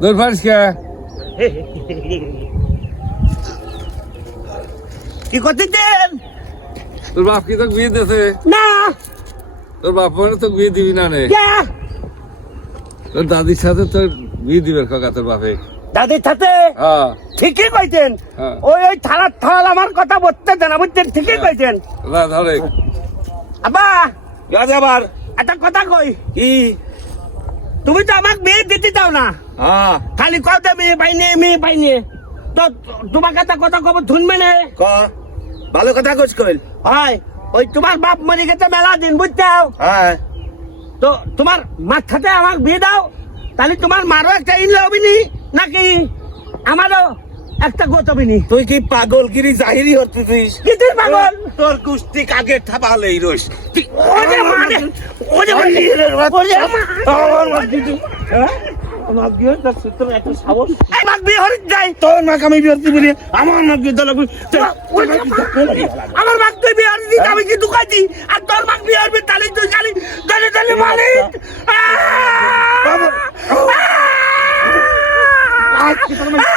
দৌড় পারিস কে? কি করতেছেন? তোর বাপ কি তোকে বিয়ে দিয়েছে? না তোর বাপ মানে তোকে বিয়ে দিবি না নে? কে? তোর দাদির সাথে তোর বিয়ে দিবে কাকা তোর বাপে। দাদির সাথে? হ্যাঁ ঠিকই কইছেন। হ্যাঁ। ওই ওই থালার থাল আমার কথা বলতে দেন, বুঝছেন? ঠিকই কইছেন। ধরে আব্বা আবার একটা কথা কই, কি? তুমি তো আমাকে বিয়ে দিতে দাও না, হ্যাঁ খালি কথা মেয়ে পাইনি তো তোমাকে একটা কথা কব শুনবে না? ক ভালো কথা কইস কইল। হয় ওই তোমার বাপ মরে গেছে মেলা দিন, বুঝছো? হ্যাঁ তো তোমার মাথাতে আমাকে বিয়ে দাও, তাহলে তোমার মারও একটা ইনলে হবিনি, নাকি আমারও একটা গোত হবিনি? তুই কি পাগলগিরি জাহিরি হতেছিস? কিসের পাগল? তোর কুস্তি কাকে ঠাপালেই রইস। ওরে মানে ওরে মানে ওরে আমার বিয়ে তোর এত সাহস? আমাকে বিয়ে হরিত যাই, তোর নাক আমি বিয়ে দিবি আমার নাক বিয়ে দিলে আমার মাক তুই বিয়ে হরিত দিতে আমি কি দুকাইছি, আর তোর মাক বিয়ে হরবি তাহলে তুই খালি দলে মালিক। আচ্ছা